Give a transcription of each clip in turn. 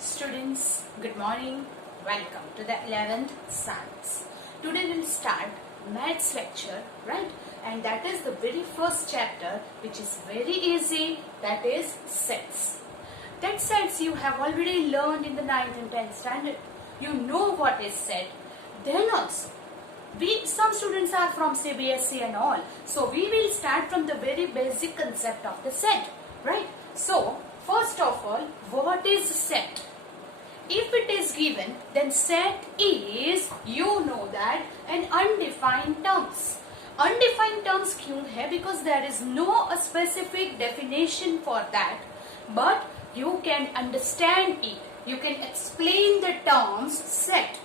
Students, good morning. Welcome to the 11th Science. Today we'll start Maths lecture, right? And that is the very first chapter, which is very easy, that is sets. That sets you have already learned in the 9th and 10th standard. You know what is set. Then also, some students are from CBSE and all. So we will start from the very basic concept of the set, right? So, first of all, what is set? If it is given, then set is, you know that, an undefined terms. Undefined terms क्यों है? Because there is no a specific definition for that. But you can understand it. You can explain the terms set.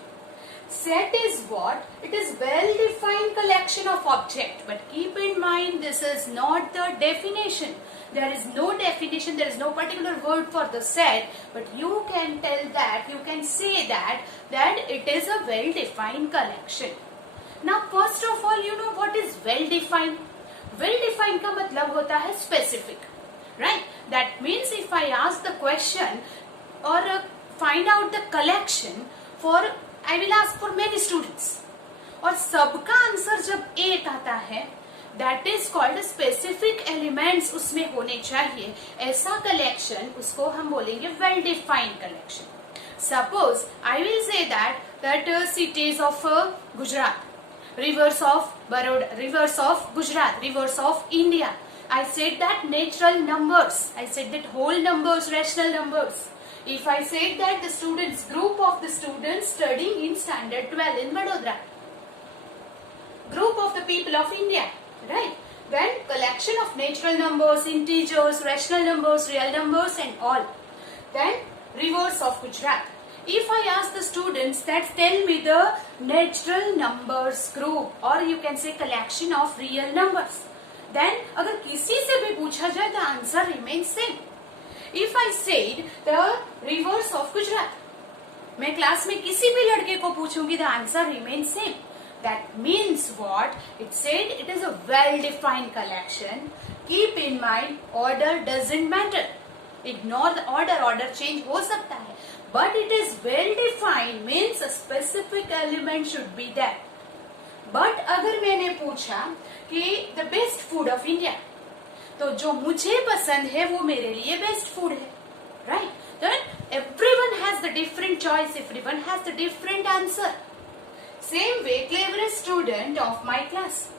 Set is what? It is well-defined collection of objects. But keep in mind, this is not the definition. There is no definition, there is no particular word for the set. But you can tell that, you can say that it is a well-defined collection. Now, first of all, you know what is well-defined? Well-defined का मतलब होता है specific. Right? That means if I ask the question or find out the collection for, I will ask for many students. और सबका answer जब एक आता है, that is called specific elements उसमें होने चाहिए. ऐसा collection उसको हम बोलेंगे well defined collection. Suppose I will say that cities of Gujarat, rivers of Baroda, rivers of Gujarat, rivers of India. I said that natural numbers. I said that whole numbers, rational numbers. If I said that the students, group of the students studying in standard 12 in Vadodara, group of the people of India, right? Then collection of natural numbers, integers, rational numbers, real numbers and all. Then rivers of Gujarat. If I ask the students that tell me the natural numbers group or you can say collection of real numbers, then अगर किसी से भी पूछा जाए the answer remains same. If I said the rivers of Gujarat, मैं class में किसी भी लड़के को पूछूंगी the answer remains same. That means what? It said it is a well-defined collection. Keep in mind, order doesn't matter. Ignore the order. Order change हो सकता है. But it is well-defined means a specific element should be there. But अगर मैंने पूछा कि the best food of India, तो जो मुझे पसंद है वो मेरे लिए बेस्ट फूड है, right? Then everyone has the different choice, everyone has the different answer. Same way, cleverest student of my class.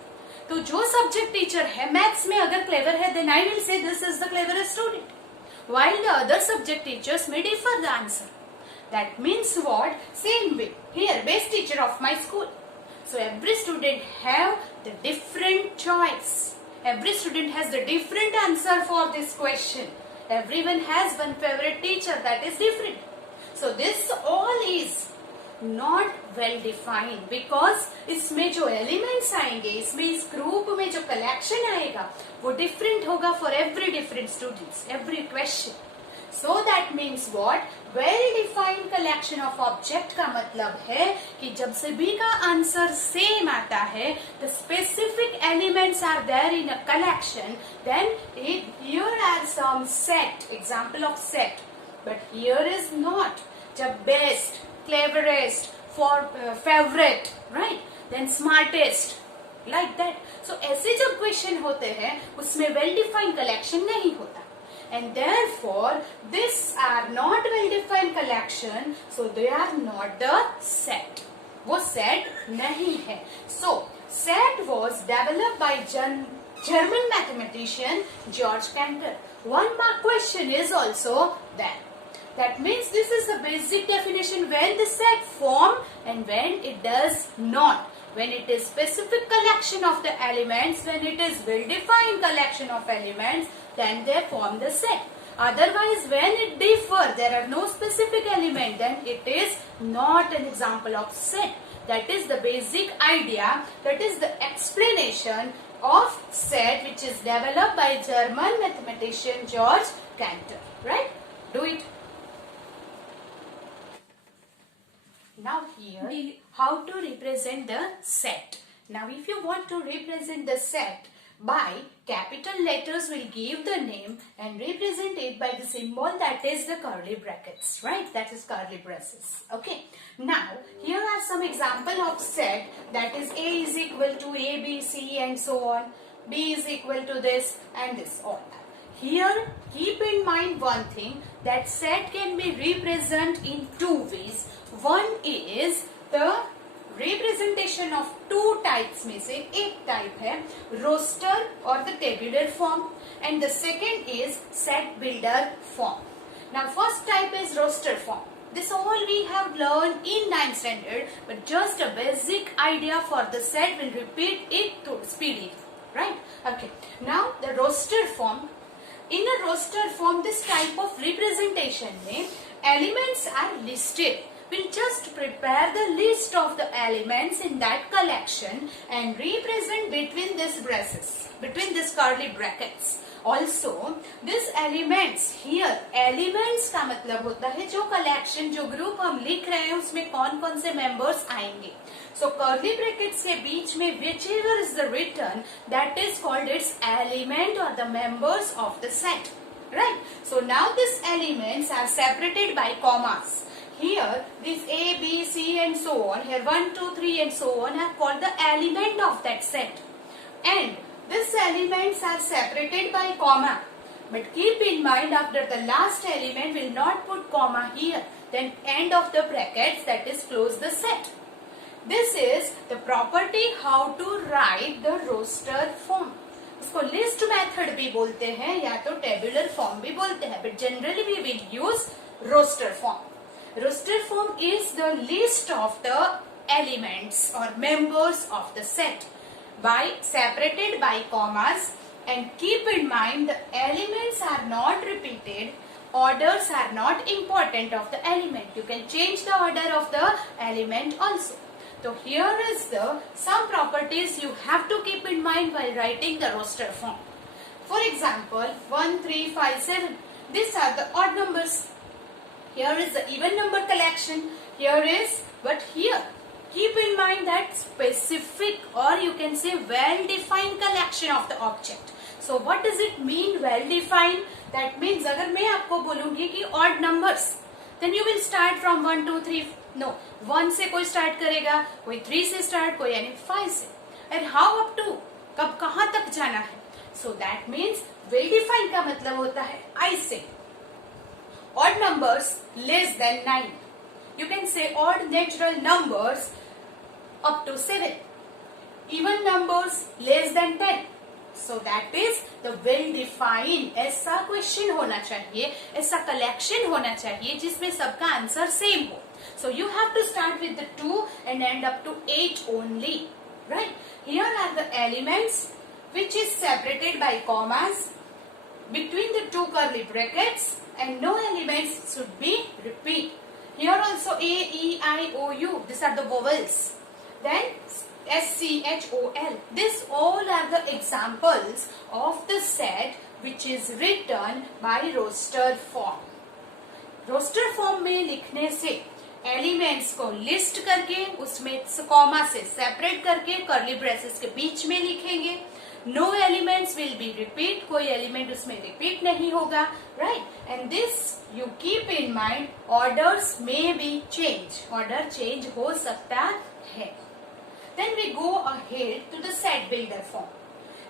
तो जो सब्जेक्ट टीचर है मैथ्स में अगर क्लेवर है, then I will say this is the cleverest student. While the other subject teachers may differ the answer. That means what? Same way. Here, best teacher of my school. So every student have the different choice. Every student has the different answer for this question. Everyone has one favorite teacher that is different. So this all is not well defined because इसमें जो elements आएंगे, इसमें इस group में जो collection आएगा, वो different होगा for every different students, every question. So that means what? Well-defined collection of object का मतलब है कि जब सभी का आंसर सेम आता है, the specific elements are there in a collection, then here are some set, example of set. But here is not. जब best, cleverest, for favorite, right? Then smartest, like that. So ऐसे जब question होते हैं, उसमें well-defined collection नहीं होता. And therefore, these are not well-defined collection, so they are not the set. वो set नहीं है. So, set was developed by German mathematician George Cantor. 1 mark question is also there. That means this is the basic definition when the set form and when it does not. When it is specific collection of the elements, when it is well-defined collection of elements, then they form the set. Otherwise, when it differs, there are no specific element, then it is not an example of set. That is the basic idea, that is the explanation of set which is developed by German mathematician George Cantor. Right? Do it. Now here, how to represent the set. Now if you want to represent the set, By capital letters will give the name and represent it by the symbol that is the curly brackets, right? That is curly braces. Okay. Now here are some example of set, that is A is equal to A, B, C and so on. B is equal to this and this, all that. Here keep in mind one thing, that set can be represented in two ways. One is the representation of two types में से एक type है roster और the tabular form and the second is set builder form. Now first type is roster form. This all we have learned in 9th standard, but just a basic idea for the set will repeat it to speedily, right? Okay. Now the roster form. In a roster form, this type of representation में elements are listed. We'll just prepare the list of the elements in that collection and represent between these braces, between these curly brackets. Also, these elements here, elements का मतलब होता है जो collection, जो group हम लिख रहे हैं उसमें कौन कौन से members आएंगे. So curly brackets के बीच में whichever is the written, that is called its element or the members of the set, right? So now these elements are separated by commas. Here these A, B, C and so on, here 1, 2, 3 and so on are called the element of that set. And these elements are separated by comma. But keep in mind, after the last element will not put comma here. Then end of the brackets, that is close the set. This is the property how to write the roster form. इसको list method भी बोलते हैं या तो tabular form भी बोलते हैं. But generally we will use roster form. Roster form is the list of the elements or members of the set by separated by commas, and keep in mind the elements are not repeated, orders are not important of the element. You can change the order of the element also. So here is the some properties you have to keep in mind while writing the roster form. For example, 1, 3, 5, 7. These are the odd numbers. Here is the even number collection. Here is, but here keep in mind that specific or you can say well-defined collection of the object. So what does it mean well-defined? That means अगर मैं आपको बोलूँगी कि odd numbers, then you will start from 1, 2, 3. No, 1 से कोई start करेगा, कोई 3 से start, कोई यानी 5 से. And how up to? कब कहाँ तक जाना है? So that means well-defined का मतलब होता है I say odd numbers less than 9. You can say odd natural numbers up to 7. Even numbers less than 10. So that is the well defined. ऐसा question होना चाहिए, ऐसा collection होना चाहिए जिसमें सबका आंसर सेम हो. So you have to start with the 2 and end up to 8 only, right? Here are the elements which is separated by commas between the two curly brackets. And no elements should be repeat. Here also A, E, I, O, U. These are the vowels. Then S, C, H, O, L. These all are the examples of the set which is written by roster form. Roster form में लिखने से elements को list करके उसमें comma से separate करके curly braces के बीच में लिखेंगे. No elements will be repeat, कोई एलिमेंट उसमें रिपीट नहीं होगा, right? And this you keep in mind, orders may be change, order change हो सकता है. Then we go ahead to the set builder form.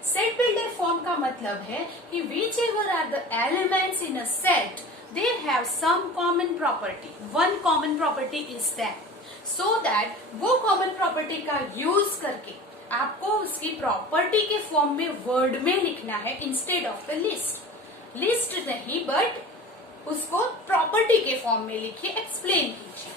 Set builder form का मतलब है कि whichever are the elements in a set, they have some common property. One common property is that, so that वो common property का use करके आपको उसकी property के फॉर्म में वर्ड में लिखना है instead of the list. List नहीं बट उसको प्रॉपर्टी के फॉर्म में लिखिए, एक्सप्लेन कीजिए.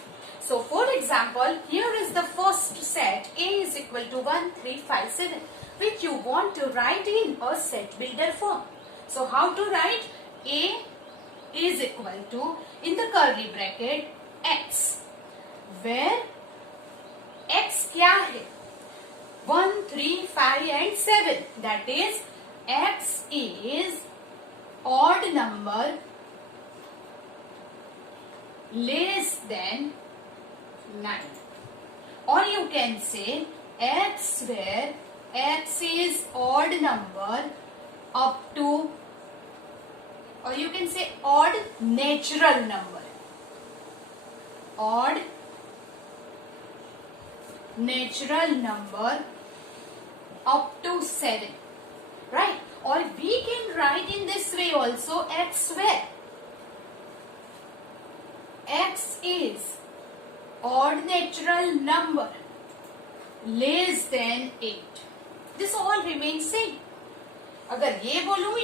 So for example here is the first set A is equal to 1, 3, 5, 7 which you want to write in a set builder form. So how to write? A is equal to in the curly bracket X, where X क्या है? 1, 3, 5 and 7. That is X is odd number less than 9. Or you can say X where x is odd number up to, or you can say odd natural number, odd natural number up to 7, right? Or we can write in this way also, x where x is odd natural number less than 8. This all remains same. अगर ये बोलूं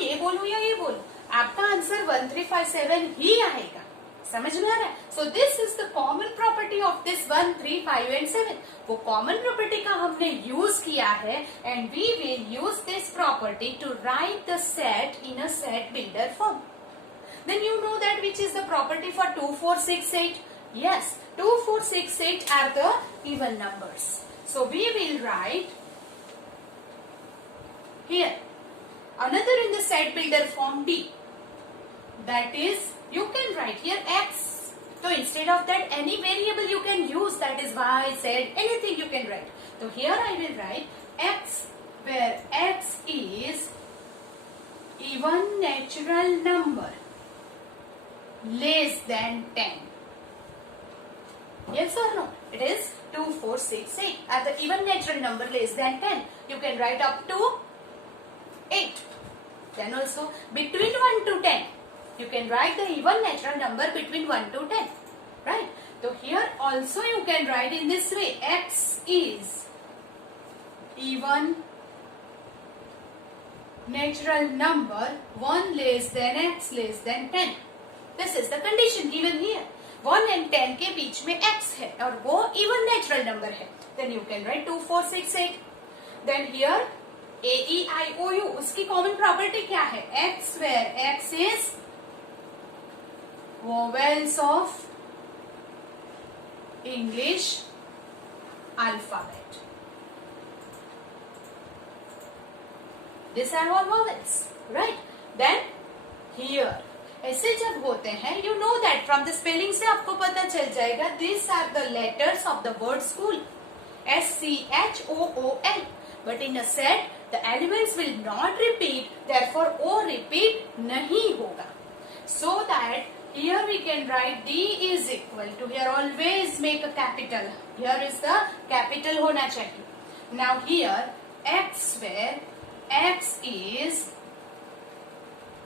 या ये बोलूं, आपका answer 1357 ही आएगा. समझ में आ रहा है? So this is the common property of this 1, 3, 5 and 7. वो कॉमन प्रॉपर्टी का हमने यूज किया है and we will use this property to write the set in a set builder form. Then you know that which is the property for 2, 4, 6, 8. Yes, 2, 4, 6, 8 are the even numbers. So we will write here another in the set builder form D. That is, you can write here x. So instead of that, any variable you can use, that is y, z, anything you can write. So here I will write x, where x is even natural number less than 10. Yes or no? It is 2, 4, 6, 8. Are the even natural number less than 10? You can write up to 8. Then also between 1 to 10. You can write the even natural number between 1 to 10. Right? So here also you can write in this way. X is even natural number 1 less than x less than 10. This is the condition given here. 1 and 10 के बीच में x है और वो even natural number है. Then you can write 2, 4, 6, 8. Then here a, e, i, o, u, उसकी common property क्या है? x, where x is vowels of English alphabet. These are all vowels, right? Then here ऐसे जब होते हैं, you know that from the spelling से आपको पता चल जाएगा. These are the letters of the word school. SCHOOL. But in a set, the elements will not repeat. Therefore, O repeat नहीं होगा. So that here we can write D is equal to, here always make a capital. Here is the capital होना चाहिए. Now here X, where X is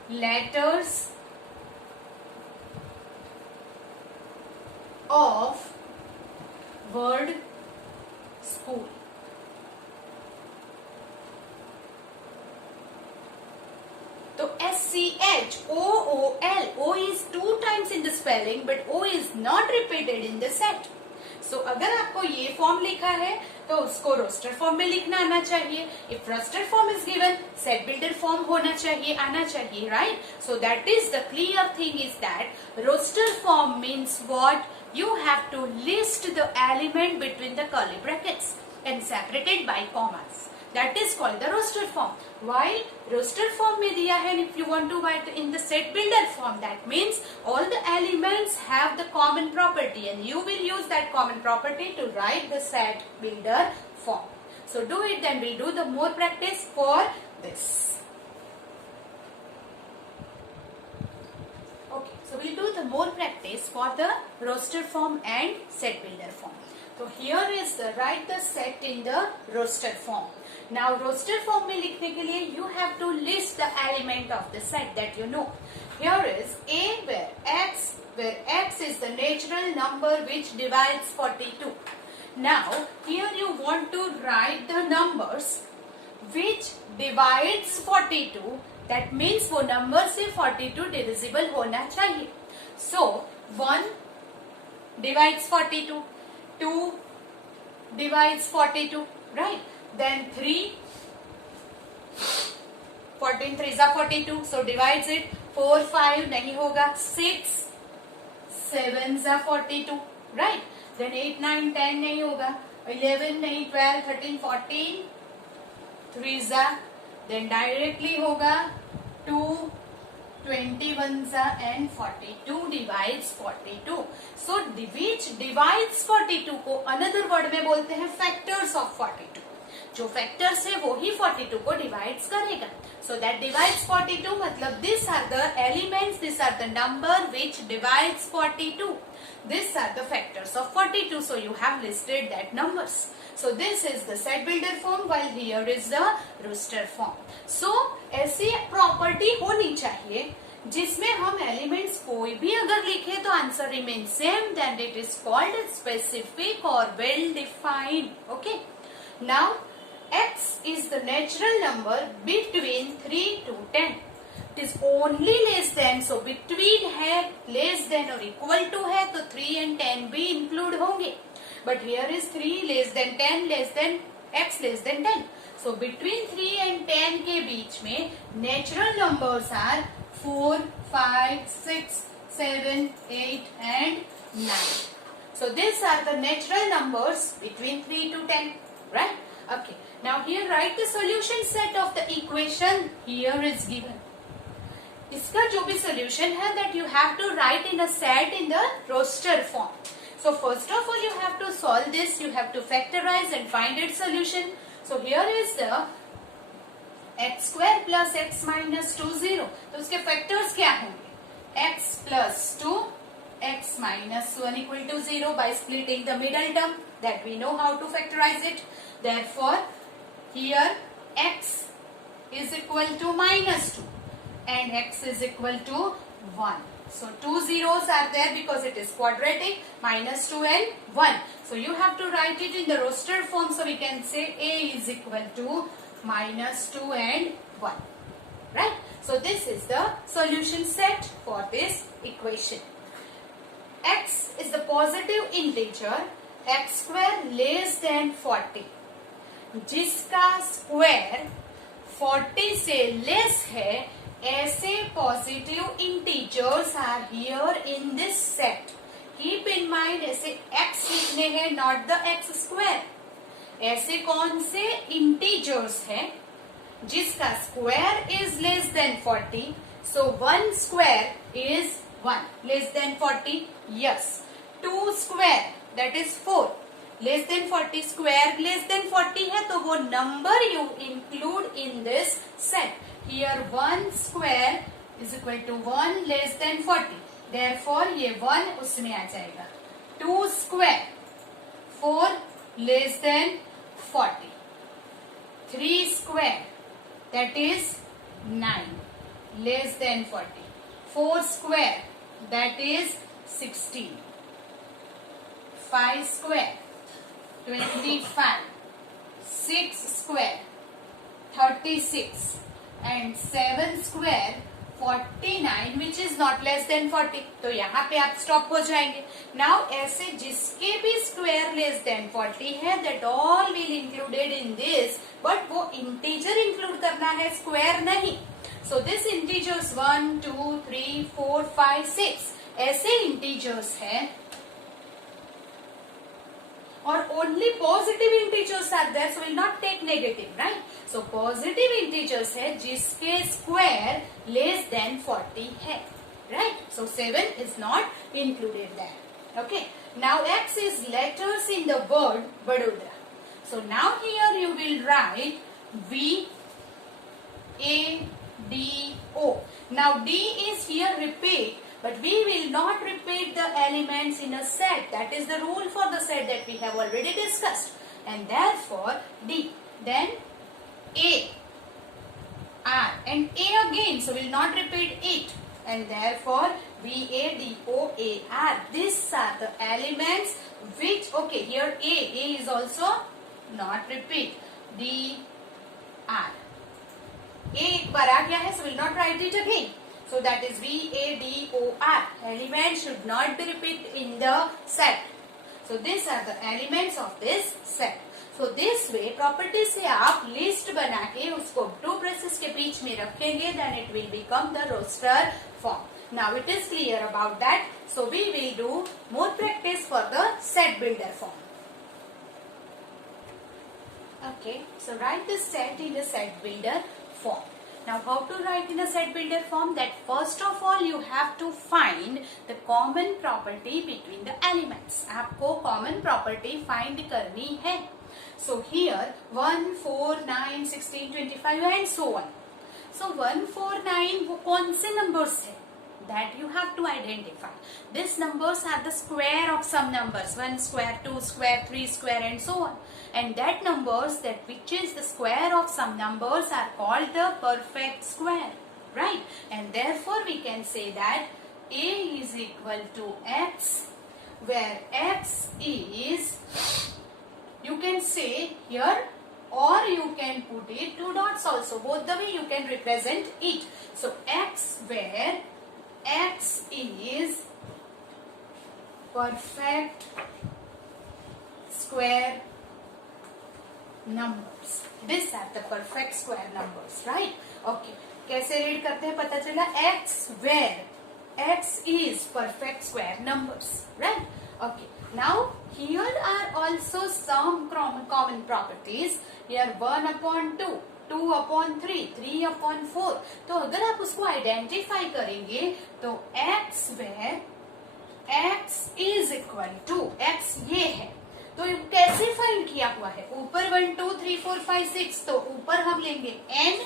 letters of word school. So SCHOOL, O is 2 times in the spelling, but O is not repeated in the set. So अगर आपको ये form लिखा है तो उसको roster form में लिखना आना चाहिए. If roster form is given, set builder form होना चाहिए, आना चाहिए, right? So that is the clear thing is that roster form means what? You have to list the element between the curly brackets and separated by commas. That is called the roster form. While roster form में दिया है, if you want to write in the set builder form, that means all the elements have the common property and you will use that common property to write the set builder form. So do it, then we'll do the more practice for this. Okay, so we'll do the more practice for the roster form and set builder form. So here is the write the set in the roster form. Now roster form में लिखने के लिए you have to list the element of the set that you know. Here is A, where x is the natural number which divides 42. Now here you want to write the numbers which divides 42. That means वो number से 42 divisible होना चाहिए. So 1 divides 42, 2 divides 42, right? Then 3, 14 3s are 42, so divides it. 4, 5 नहीं होगा. 6, 7s are 42, right? Then 8, 9, 10 नहीं होगा. 11 नहीं, 12, 13, 14, 3s are. Then directly होगा 2, 21s are and 42 divides 42. So which divides 42 को another word में बोलते हैं factors of 42. जो फैक्टर्स है वो ही 42 को डिवाइड्स करेगा. सो दैट डिवाइड्स 42, मतलब this are the elements, this are the number which divides 42. These are the factors of 42. So you have listed that numbers. So this is the set builder form, while here is the roster form. So ऐसी property होनी चाहिए जिसमें हम elements कोई भी अगर लिखे तो answer remain same, then it is called specific और well defined. Okay, now x is the natural number between 3 to 10. It is only less than, so between है, less than और equal to है, तो 3 and 10 भी include होंगे. But here is 3 less than 10 less than x less than 10. So between 3 and 10 के बीच में natural numbers are 4, 5, 6, 7, 8 and 9. So these are the natural numbers between 3 to 10, right? Okay. Now here write the solution set of the equation here is given. इसका जो भी solution है that you have to write in a set in the roster form. So first of all you have to solve this, you have to factorize and find its solution. So here is the x square plus x minus 2 0. तो उसके factors क्या होंगे? x plus 2, x minus 1 equal to 0 by splitting the middle term, that we know how to factorize it. Therefore here x is equal to minus 2. And x is equal to 1. So two zeros are there because it is quadratic, minus 2 and 1. So you have to write it in the roster form. So we can say a is equal to minus 2 and 1. Right? So this is the solution set for this equation. X is the positive integer, x square less than 40. जिसका square 40 से less है, ऐसे positive integers are here in this set. Keep in mind ऐसे x लिखने हैं, not the x square. ऐसे कौन से इंटीजर्स हैं जिसका square is less then 40. So 1 square is 1 less then 40. Yes, 2 square that is 4 less than 40. Square less than 40 है तो वो number you include in this set. Here 1 square is equal to 1 less than 40. Therefore ये 1 उसमें आ जाएगा. 2 square 4 less than 40. 3 square that is 9 less than 40. 4 square that is 16. 5 square 25. 6 square 36. And 7 square 49 which is not less than 40. तो यहाँ पे आप stop हो जाएंगे. Now ऐसे जिसके भी स्क्वायर लेस देन 40 है, that all will included in this, but वो इंटीजर इंक्लूड करना है, स्क्वायर नहीं. सो दिस इंटीजर्स 1 2 3 4 5 6 ऐसे इंटीजर्स है, or only positive integers are there, so we'll not take negative, right? So positive integers है जिसके square less than 40 है, right? So 7 is not included there. Okay. Now x is letters in the word Vadodara. So now here you will write V A D O. Now D is here repeat. But we will not repeat the elements in a set. That is the rule for the set that we have already discussed. And therefore D. Then A. R. And A again. So we will not repeat it. And therefore V, A, D, O, A, R. These are the elements which, okay, here A. A is also not repeat. D, R. A एक बार आ गया है, so we will not write it again. So that is V, A, D, O, R. Elements should not be repeated in the set. So these are the elements of this set. So this way property से आप list बना के उसको two braces के बीच में रखेंगे, then it will become the roster form. Now it is clear about that. So we will do more practice for the set builder form. Okay. So write the set in the set builder form. Now how to write in a set builder form? That first of all you have to find the common property between the elements. आपको common property find करनी है. So here 1, 4, 9, 16, 25 and so on. So 1, 4, 9 वो कौन से numbers है? That you have to identify. These numbers are the square of some numbers. 1 square, 2 square, 3 square and so on. And that numbers that which is the square of some numbers are called the perfect square. Right? And therefore we can say that A is equal to X, where X is, you can say here, or you can put it two dots also. Both the way you can represent it. So X, where X is perfect square numbers. These are the perfect square numbers, right? Okay. कैसे read करते हैं पता चला? X where X is perfect square numbers, right? Okay. Now here are also some common properties. Here 1 upon 2, 2 upon 3, 3 upon 4. तो अगर आप उसको identify करेंगे तो X where X is equal to X ये है. तो कैसे फाइंड किया हुआ है? ऊपर 1, 2, 3, 4, 5, 6. तो ऊपर हम लेंगे n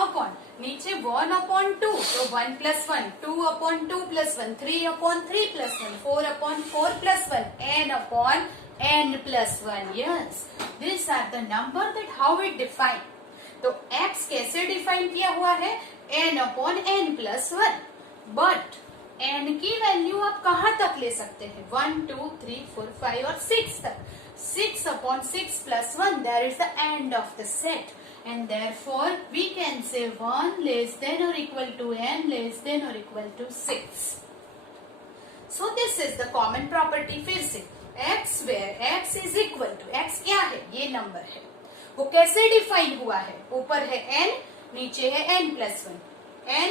अपॉन, नीचे 1 अपॉन 2, तो 1 plus 1, 2 upon 2 plus 1, 3 upon 3 plus 1, 4 upon 4 plus 1, n upon n plus 1. Yes, this are the number that how it define. तो x कैसे डिफाइन किया हुआ है? n upon n plus 1. But n की value आप कहाँ तक ले सकते हैं? 1, 2, 3, 4, 5 और 6 तक. 6 upon 6 plus 1, there is the end of the set. And therefore, we can say 1 less than or equal to n less than or equal to 6. So this is the common property. फिर से x where x is equal to, x क्या है? ये number है. वो कैसे define हुआ है? ऊपर है n, नीचे है n plus 1. n,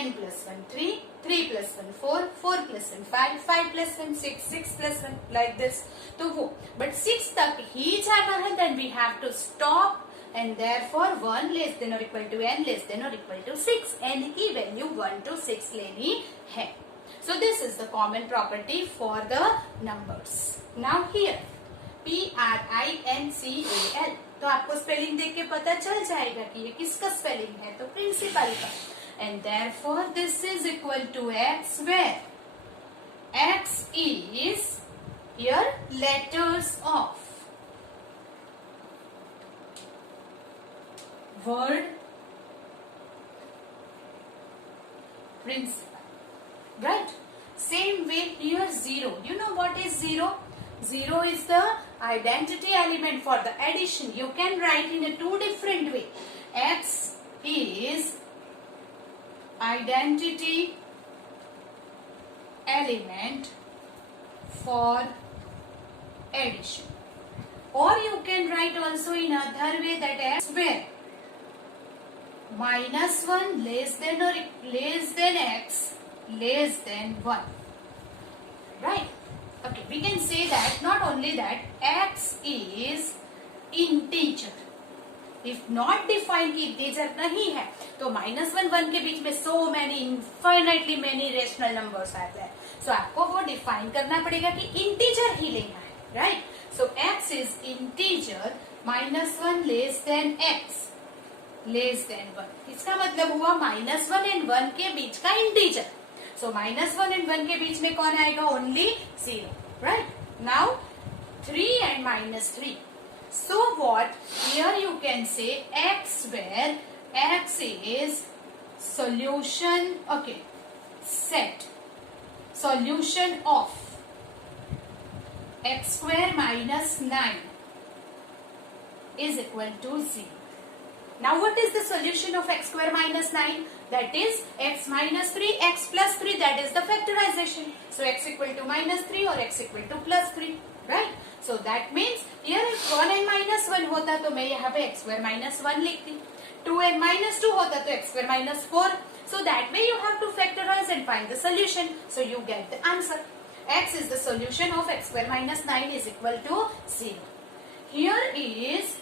n plus 1, 3, 3 plus 1, 4, 4 plus 1, 5, 5 plus 1, 6, 6 plus 1, like this. तो वो, but 6 तक ही जाना है, then we have to stop. And therefore 1 less than or equal to n less than or equal to 6. n की value 1 to 6 लेनी है. So this is the common property for the numbers. Now here P-R-I-N-C-A-L. तो आपको spelling देख के पता चल जाएगा कि ये किसका स्पेलिंग है? तो प्रिंसिपल का. And therefore this is equal to x where x is here letters of word principal, right? Same way here 0. You know what is 0? 0 is the identity element for the addition. You can write in a two different way. X is identity element for addition. Or you can write also in other way that x where -1 less than or less than x less than 1. Right? Okay, we can say that not only that x is integer. If not defined कि integer नहीं है तो -1 1 के बीच में so many infinitely many rational numbers are there. So आपको वो define करना पड़ेगा कि integer ही लेना है, right? So x is integer -1 less than x less than 1. इसका मतलब हुआ -1 and 1 के बीच का integer. So -1 and 1 के बीच में कौन आएगा? Only 0. Right? Now 3 and -3. So what? Here you can say x where x is solution. Okay. Set. Solution of x square minus 9 is equal to 0. Now what is the solution of x square minus 9? That is x minus 3, x plus 3, that is the factorization. So x equal to -3 or x equal to +3, right? So that means here if 1 and -1 होता तो मैं यहाँ पे x square minus 1 लिखती. 2 and -2 होता तो x square minus 4. So that way you have to factorize and find the solution. So you get the answer. X is the solution of x square minus 9 is equal to 0. Here is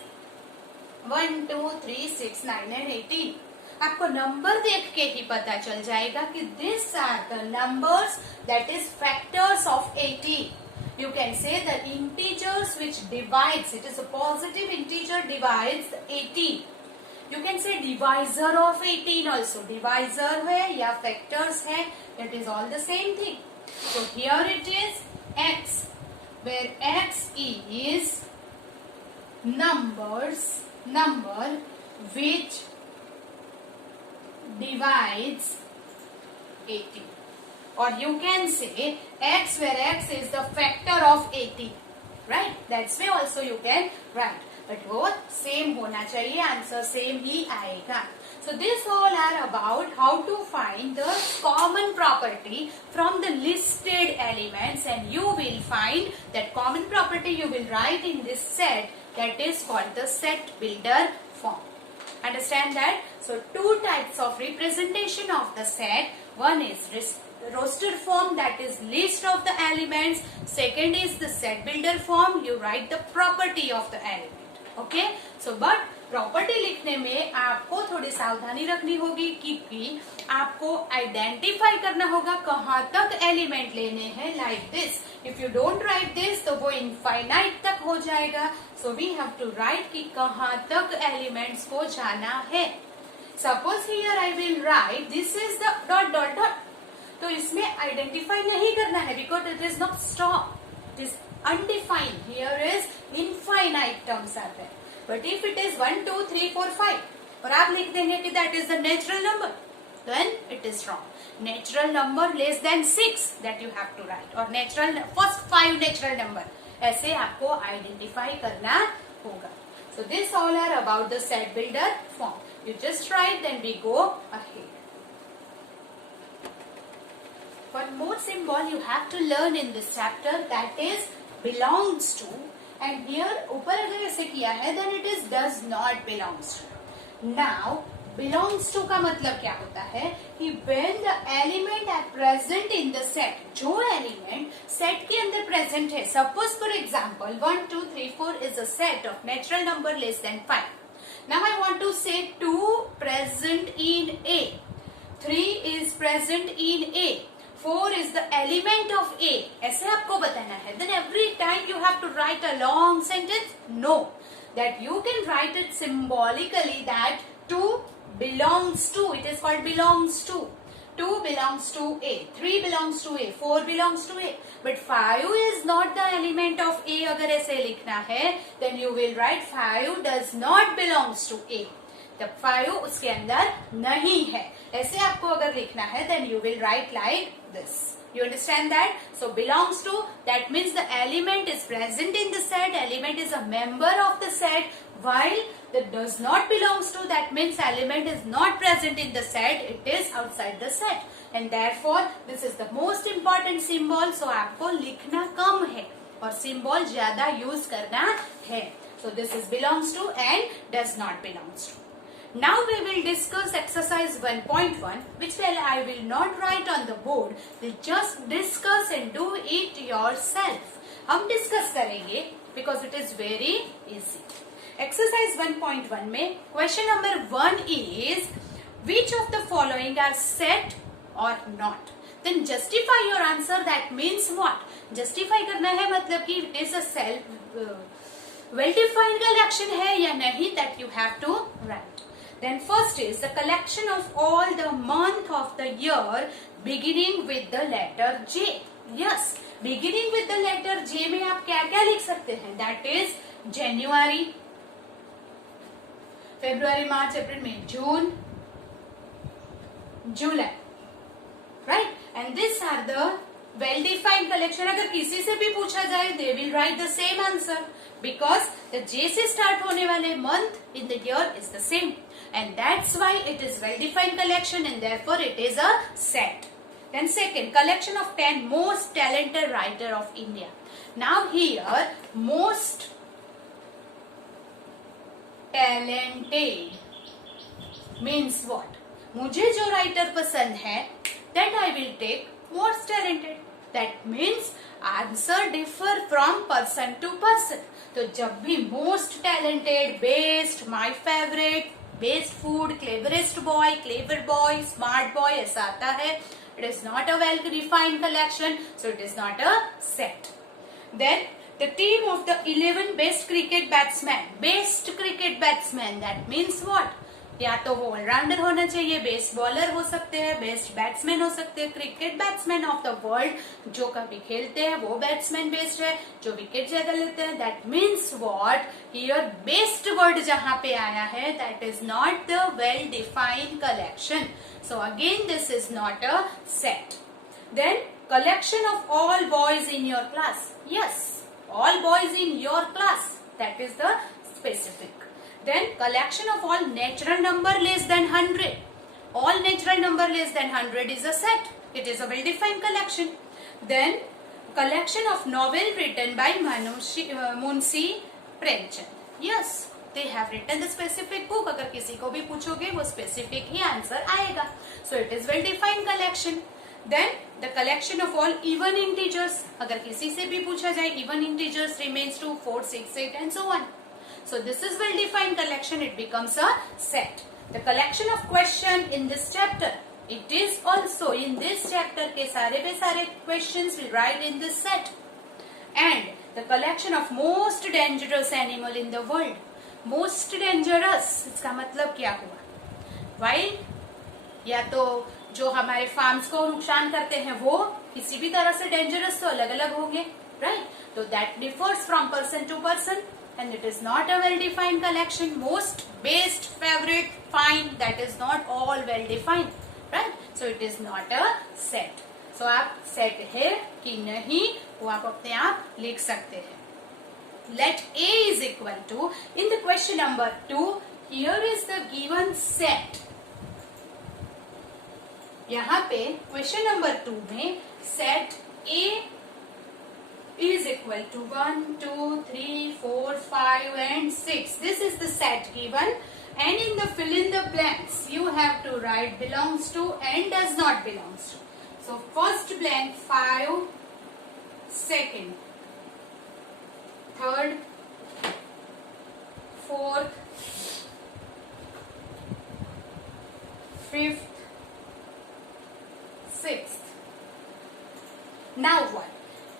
1, 2, 3, 6, 9 and 18. आपको number देख के ही पता चल जाएगा कि this are the numbers that is factors of 18. You can say the integers which divides, it is a positive integer divides 18. You can say divisor of 18 also. Divisor है या factors है, it is all the same thing. So here it is x, where x is number which divides 18. Or you can say x, where x is the factor of 18. Right? That's way also you can write. But वो same होना चाहिए, answer same ही आएगा. So this all are about how to find the common property from the listed elements, and you will find that common property you will write in this set, that is called the set builder form. Understand that? So two types of representation of the set. One is roster form, that is list of the elements. Second is the set builder form, you write the property of the element. Okay so but property लिखने में आपको थोड़ी सावधानी रखनी होगी क्योंकि आपको identify करना होगा कहाँ तक एलिमेंट लेने हैं. Like this, if you don't write this तो वो इनफाइनाइट तक हो जाएगा. So we have to write कि कहाँ तक एलिमेंट्स को जाना है. Suppose here I will write this is the dot dot dot, तो इसमें आइडेंटिफाई नहीं करना है because it is not stop, it is undefined. Here is infinite terms are there. But if it is 1, 2, 3, 4, 5 और आप लिख देंगे कि that is the natural number, then it is wrong. Natural number less than 6 that you have to write, or natural first 5 natural number, ऐसे आपको identify करना होगा. So this all are about the set builder form. You just write, then we go ahead. One more symbol you have to learn in this chapter, that is belongs to, and here ऊपर अगर ऐसे किया है then it is does not belongs to. Now belongs to का मतलब क्या होता है कि when the element are present in the set, जो element set के अंदर present है. Suppose for example 1, 2, 3, 4 is a set of natural number less than 5. Now I want to say 2 present in A, 3 is present in A, 4 is the element of A. ऐसे आपको बताना है. Then every time you have to write a long sentence? No. That you can write it symbolically that 2 belongs to. It is called belongs to. 2 belongs to A. 3 belongs to A. 4 belongs to A. But 5 is not the element of A. अगर ऐसे लिखना है then you will write 5 does not belongs to A. तब 5 उसके अंदर नहीं है. ऐसे आपको अगर लिखना है then you will write like this. You understand that? So belongs to, that means the element is present in the set, element is a member of the set, while the does not belongs to, that means element is not present in the set, it is outside the set. And therefore this is the most important symbol. So आपको लिखना कम है और symbol ज्यादा use करना है. So this is belongs to and does not belongs to. Now we will discuss exercise 1.1, which I will not write on the board. We'll just discuss and do it yourself. हम discuss करेंगे because it is very easy. Exercise 1.1 में question number 1 is which of the following are set or not? Then justify your answer. That means what? Justify करना है मतलब कि it is a self well-defined collection है या नहीं, that you have to write. Then first is the collection of all the month of the year beginning with the letter J. Yes, beginning with the letter J में आप क्या क्या लिख सकते हैं? That is January, February, March, April, May, June, July, right? And these are the well-defined collection. अगर किसी से भी पूछा जाए they will write the same answer because the J से start होने वाले month in the year is the same, and that's why it is well-defined collection and therefore it is a set. Then second, collection of 10 most talented writer of India. Now here most talented means what? मुझे जो writer पसंद है that I will take most talented. That means answer differ from person to person. तो जब भी most talented, best, my favorite, best food, cleverest boy, clever boy, smart boy ऐसा आता है, it is not a well defined collection, so it is not a set. Then the team of the 11 best cricket batsmen. Best cricket batsman, that means what? या तो वो allrounder होना चाहिए, best bowler हो सकते हैं, बेस्ट बैट्समैन हो सकते हैं, cricket batsman of the world जो कभी खेलते हैं वो बैट्समैन बेस्ट है, जो विकेट ज्यादा लेते हैं. That means what? Here best word जहां पे आया है that is not the well defined collection. So again this is not a set. Then collection of all boys in your class. Yes, all boys in your class. That is the specific. Then collection of all natural number less than 100. All natural number less than 100 is a set. It is a well-defined collection. Then collection of novel written by Munshi Premchand. Yes, they have written the specific book. अगर किसी को भी पूछोगे वो specific ही answer आएगा. So it is well-defined collection. Then the collection of all even integers. अगर किसी से भी पूछा जाए even integers remains 2, 4, 6, 8 and so on. So this is well defined collection. It becomes a set. The collection of question in this chapter. It is also in this chapter के सारे questions we write in this set. And the collection of most dangerous animal in the world. Most dangerous इसका मतलब क्या हुआ? Wild या तो जो हमारे फार्म्स को नुकसान करते हैं वो किसी भी तरह से डेंजरस तो अलग अलग होंगे, राइट? तो that differs from person to person and it is not a well defined collection. Most, best, favourite, fine, that is not all well defined, right? So it is not a set. So आप set है कि नहीं वो आप अपने आप लिख सकते हैं. Let A is equal to, in the question number 2, here is the given set. यहाँ पे क्वेश्चन नंबर 2 में set A is equal to 1, 2, 3, 4, 5 and 6. This is the set given, and in the fill in the blanks you have to write belongs to and does not belongs to. So first blank 5, second, third, fourth, fifth, sixth. Now what?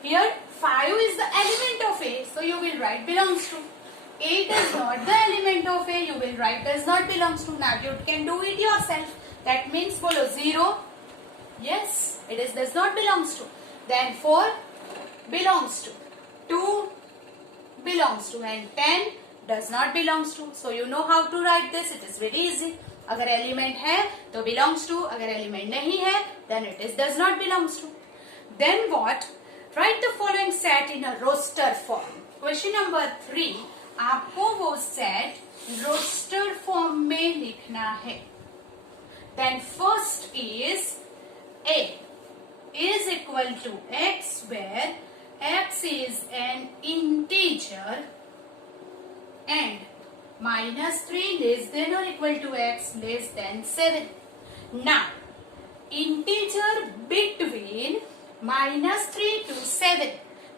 Here 5 is the element of A, so you will write belongs to. 8 is not the element of A, you will write does not belongs to. Now you can do it yourself. That means follow 0. Yes, it is does not belongs to. Then 4 belongs to. 2 belongs to and 10 does not belongs to. So you know how to write this. It is very easy. अगर एलिमेंट है तो belongs to, अगर एलिमेंट नहीं है then it is does not belongs to. Then what? Write the following set in a roster form. Question number 3, आपको वो सेट रोस्टर फॉर्म में लिखना है. Then first is A is equal to X where X is an integer and -3 less than or equal to X less than 7. Now, integer between -3 to 7.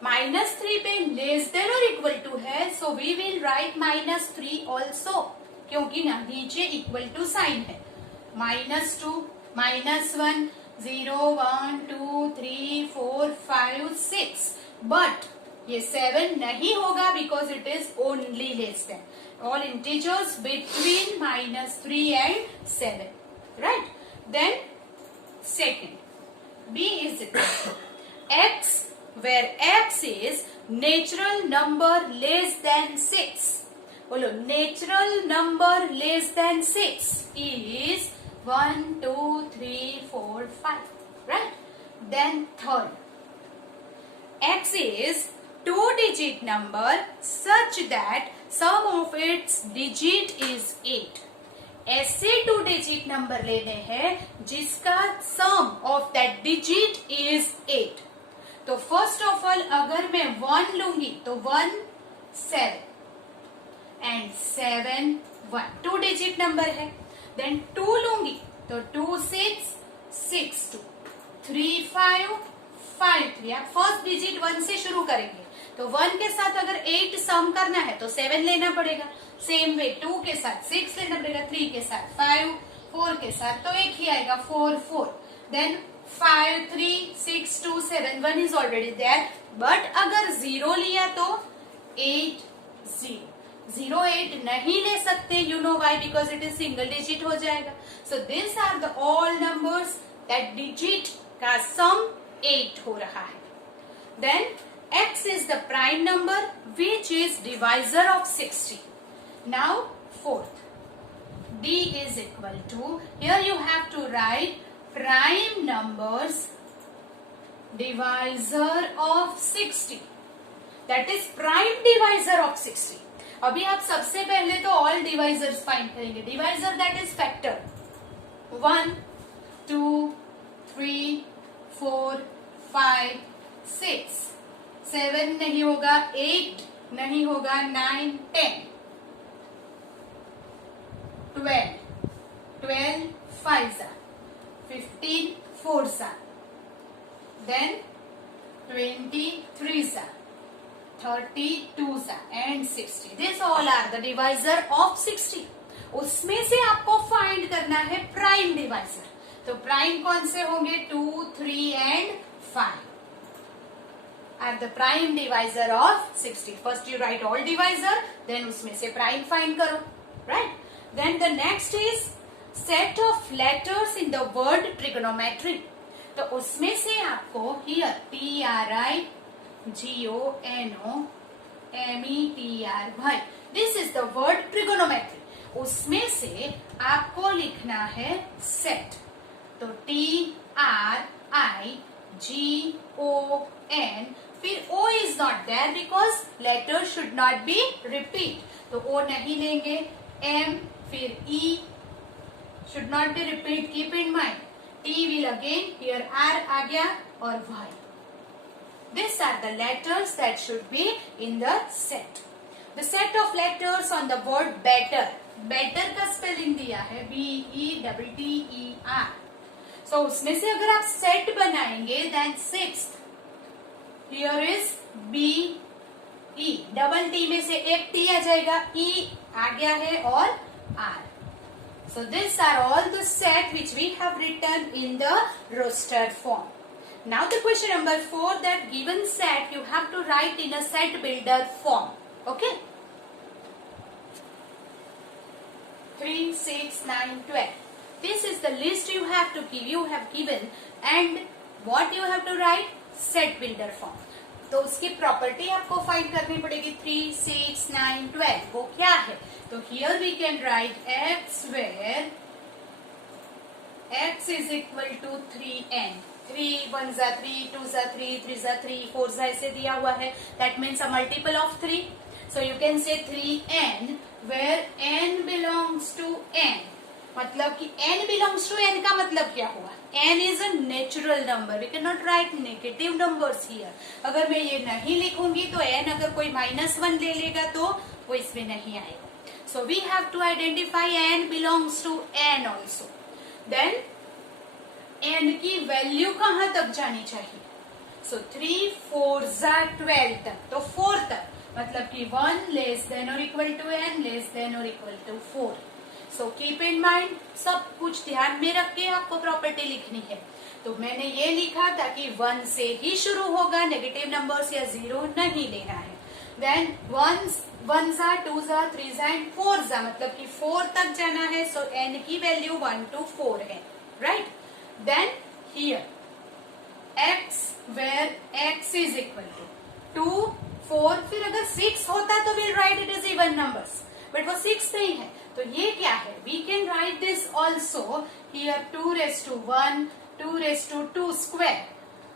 -3 पे less than or equal to है, so we will write -3 also, क्योंकि ना नीचे equal to sign है. -2, -1, 0, 1, 2, 3, 4, 5, 6. But ये 7 नहीं होगा because it is only less than. All integers between -3 and 7, right? Then second, B is equal to X where X is natural number less than 6. बोलो natural number less than 6 is 1, 2, 3, 4, 5, right? Then third, X is 2-digit number such that sum of its digit is 8. ऐसे 2-digit number लेने हैं जिसका sum of that digit is 8. तो first of all अगर मैं 1 लूंगी तो 1 7 and 7 1 2-digit नंबर है. Then 2 लूंगी तो 2 6 6 2 3 5 5 3. आप फर्स्ट डिजिट 1 से शुरू करेंगे तो 1 के साथ अगर 8 सम करना है तो 7 लेना पड़ेगा. सेम वे 2 के साथ 6 लेना पड़ेगा, 3 के साथ 5, 4 के साथ तो एक ही आएगा 4 4. Then 5 3 6 2 7 1 is already there, but अगर 0 लिया तो 8 0 0 8 नहीं ले सकते, you know why? Because it is single digit हो जाएगा. So these are the all numbers that digit का sum 8 हो रहा है. Then x is the prime number which is divisor of 60. Now fourth, d is equal to, here you have to write prime numbers divisor of 60. That is prime divisor of 60. अभी आप सबसे पहले तो all divisors find करेंगे. Divisor that is factor 1 2 3 4 5 6 7 नहीं होगा, 8 नहीं होगा, 9 10 12 5 15 4 then 23 32 and 60. This all are the divisor of 60. उसमें से आपको फाइंड करना है प्राइम डिवाइजर. तो प्राइम कौन से होंगे? 2 3 and 5 are the prime divisor of 60. First you write all divisor, then उसमें से प्राइम फाइंड करो, right? Then the next is set of letters in the word trigonometry. तो उसमें से आपको here TRIGONOMETRY, this is the word trigonometry. उसमें से आपको लिखना है set. तो TRIGON, फिर O is not there because letter should not be repeat. तो O नहीं लेंगे. M फिर E should not be repeat. Keep in mind. T will again here R आ गया और Y. These are the letters that should be in the set. The set of letters on the word better. Better का spelling दिया है BETTER. So उसमें से अगर आप set बनाएंगे then sixth here is BE. Double T में से एक T आ जाएगा, E आ गया है और R. So these are all the set which we have written in the roster form. Now the question number 4, that given set you have to write in a set builder form. Okay? 3, 6, 9, 12. This is the list you have to give. You have given and what you have to write? Set builder form. तो उसकी property आपको find करनी पड़ेगी. 3, 6, 9, 12 वो क्या है? तो here we can write x where x is equal to 3n. 3 1 जा 3 2 जा 3 3 जा 3 4 जा ऐसे दिया हुआ है. That means a multiple of 3. So you can say 3n where n belongs to n. मतलब कि n belongs to n का मतलब क्या हुआ? n is a natural number. We cannot write negative numbers here. अगर मैं ये नहीं लिखूंगी तो n अगर कोई -1 ले लेगा तो वो इसमें नहीं आएगा. So we have to identify n belongs to n also. Then n की वैल्यू कहाँ तक जानी चाहिए? So 3 4 जा 12 तक. तो 4 तक मतलब कि 1 less than or equal to n less than or equal to 4. So keep in mind, सब कुछ ध्यान में रख के आपको प्रॉपर्टी लिखनी है. तो मैंने ये लिखा ताकि 1 से ही शुरू होगा, नेगेटिव नंबर्स या 0 नहीं लेना है. देन 1 जा 2 जा 3 जा एंड 4 जा मतलब कि 4 तक जाना है. सो n की वैल्यू 1 to 4 है, right? Then here x where x is equal to 2 4. फिर अगर 6 होता तो will write it is even numbers, but वो 6 नहीं है. तो ये क्या है? We can write this also here 2 raised to 1 2 raised to 2 square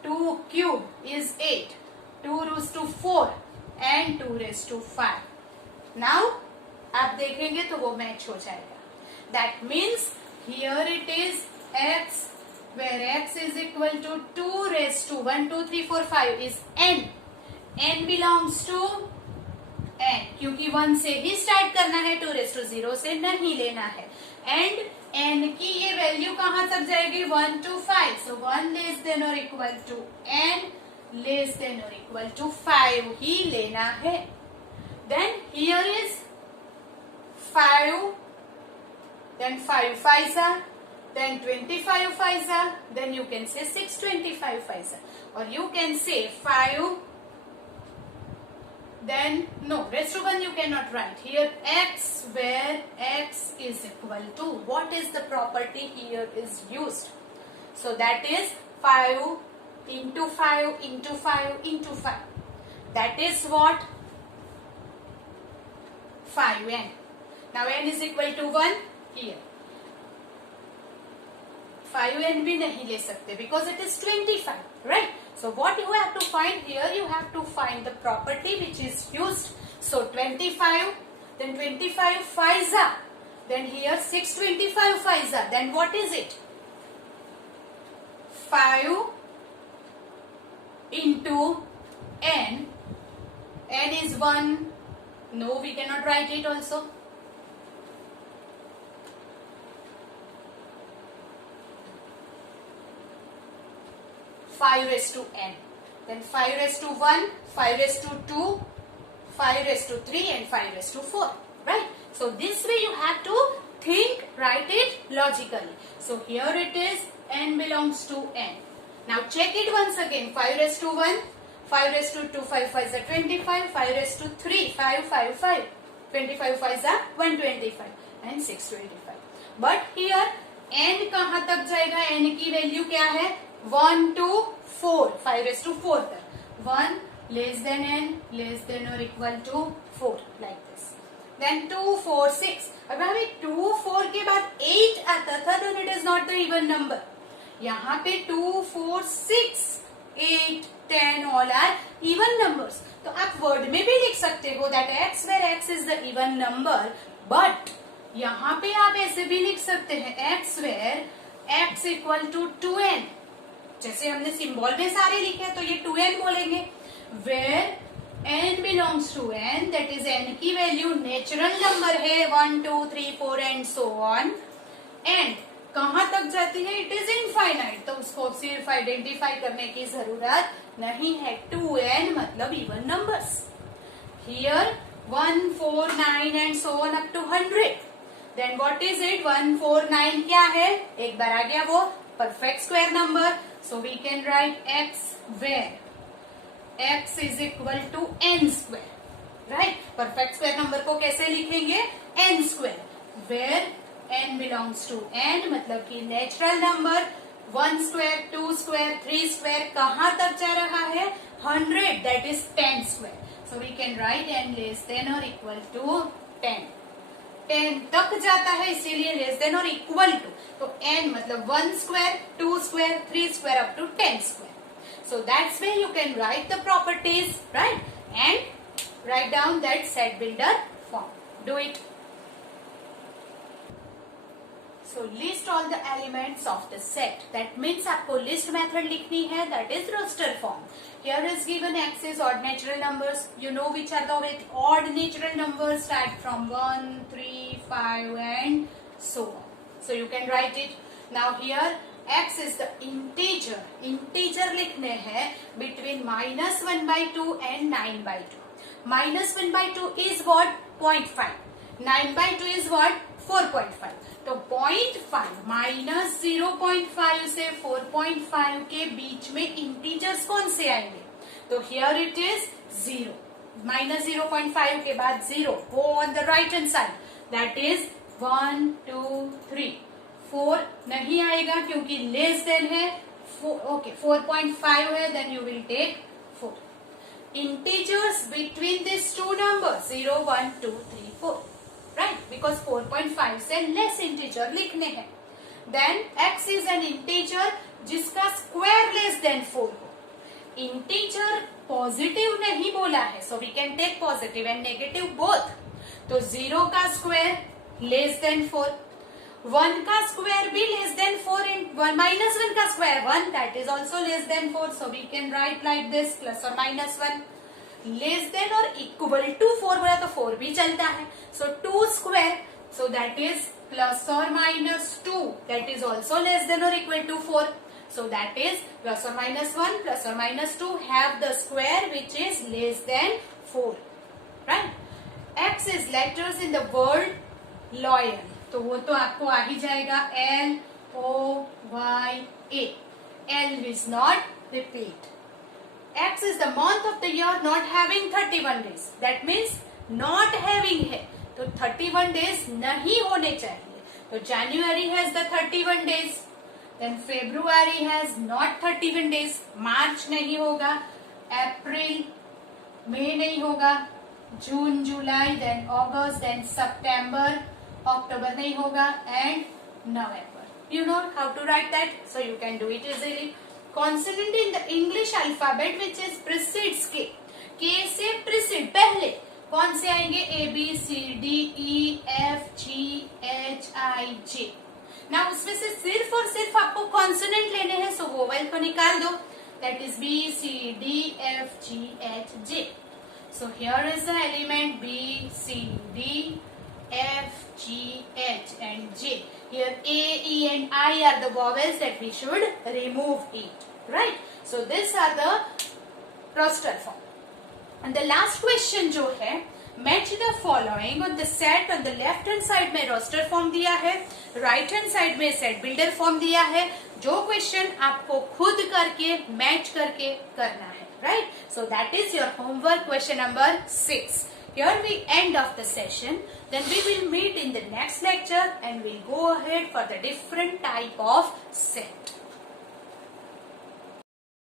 2 cube is 8 2 raised to 4 and 2 raised to 5. Now आप देखेंगे तो वो मैच हो जाएगा. That means here it is x where x is equal to 2 raised to 1 2 3 4 5 is n. n belongs to n क्योंकि 1 से ही start करना है, 2 raised to 0 से नहीं लेना है. एंड n की ये वैल्यू कहां तक जाएगी? 1 to 5. So 1 less than or equal to n less than or equal to 5 ही लेना है. Then here is 5. Then 5 5 are then 25 5s, then you can say 625 5s, or you can say 5, then no, rest to 1 you cannot write here x, where x is equal to, what is the property here is used? So that is 5 into 5 into 5 into 5. That is what? 5n. Now n is equal to 1 here. 5n भी नहीं ले सकते because it is 25, right? So what you have to find here, you have to find the property which is used. So 25, then 25 5s, then here 625 5s, then what is it? 5 into n, n is 1, no we cannot write it also. 5 raised to n, then 5 raised to 1, 5 raised to 2, 5 raised to 3 and 5 raised to 4, right? So this way you have to think, write it logically. So here it is, n belongs to n. Now check it once again, 5 raised to 1, 5 raised to 2, 5 5s are 25, 5 raised to 3, 5 5 5, 25 5s are 125 and 625. But here n कहाँ तक जाएगा, n की value क्या है? 1 to 4, 5 raised to 4 तक, 1 less than n, less than or equal to 4, like this. Then 2 4 6, अगर हमें 2 4 के बाद 8 आता था then it is not the even number. यहाँ पे 2 4 6 8 10 all are even numbers. तो आप वर्ड में भी लिख सकते हो that x where x is the even number, but यहाँ पे आप ऐसे भी लिख सकते हैं x where x equal to 2n. जैसे हमने सिंबल में सारे लिखे हैं तो ये 2n बोलेंगे. Where n belongs to n, that is n की वैल्यू नेचुरल नंबर है 1 2 3 4 एंड सो ऑन, एंड कहाँ तक जाती है? It is infinite. तो उसको सिर्फ आइडेंटिफाई करने की जरूरत नहीं है. 2n मतलब even numbers. Here 1 4 9 and so on up to 100. Then what is it? 1 4 9 क्या है? एक बार आ गया वो perfect square number. So we can write x where x is equal to n square, right? Perfect square number को कैसे लिखेंगे? n square. Where n belongs to n मतलब कि natural number 1 square, 2 square, 3 square कहाँ तक जा रहा है? 100, that is 10 square. So we can write n less than or equal to 10. 10 तक जाता है इसीलिए लेस देन और इक्वल टू. तो n मतलब 1 square, 2 square, 3 square up to 10 square. So that's where you can write the properties, right? And write down that set builder form. Do it. So list all the elements of the set. That means आपको list method लिखनी है. That is roster form. Here is given x is odd natural numbers. You know which are the odd natural numbers. Start from 1, 3, 5 and so on. So you can write it. Now here x is the integer. Integer लिखने हैं between -1/2 and 9/2. -1/2 is what? 0.5. 9/2 is what? 4.5. तो 0.5 minus 0.5 से 4.5 के बीच में integers कौन से आएंगे? तो हियर इट इज 0. माइनस 0.5 के बाद 0. Go on the right hand side. That is 1 2 3. 4 नहीं आएगा क्योंकि लेस देन है. ओके 4.5 है, then you will take 4. Integers between this two numbers 0 1 2 3 4. Right? Because 4.5 से लेस इंटीजर लिखने हैं. Then x is an integer जिसका स्क्वायर लेस देन 4 हो. इंटीजर पॉजिटिव नहीं बोला है, so we can take positive and negative both. तो 0 का स्क्वायर लेस देन 4, 1 का स्क्वायर भी लेस देन 4 इन -1 का square 1, that is also less than 4, so we can write like this plus or minus 1. Less than और equal to 4 बोला तो 4 भी चलता है. So 2 square, so that is plus और minus 2, that is also less than और equal to 4. So that is plus और minus 1 plus और minus 2 have the square which is less than 4. Right? X is letters in the word loyal, तो वो तो आपको आ ही जाएगा. L OYA. L is not repeat. X is the month of the year not having 31 days. That means not having है तो 31 days नहीं होने चाहिए. तो January has the 31 days. Then February has not 31 days. March नहीं होगा. April, May नहीं होगा. June, July, then August, then September, October नहीं होगा, and November. You know how to write that, so you can do it easily. Consonant in the English alphabet which is precedes K. K से precede पहले कौन से आएंगे? A B C D E F G H I J. ना उसमें से सिर्फ और सिर्फ आपको कॉन्सोनेंट लेने हैं, सो वोवेल को निकाल दो. That is B C D F G H J. So here is the element B, C, D, F, G, H and J. Here A, E and I are the vowels that we should remove it. Right? So these are the roster form. And the last question जो है, match the following on the set on the left hand side में roster form दिया है, right hand side में set builder form दिया है. जो question आपको खुद करके मैच करके करना है. Right? So that is your homework question number 6. Here we end of the session. Then we will meet in the next lecture and we'll go ahead for the different type of set.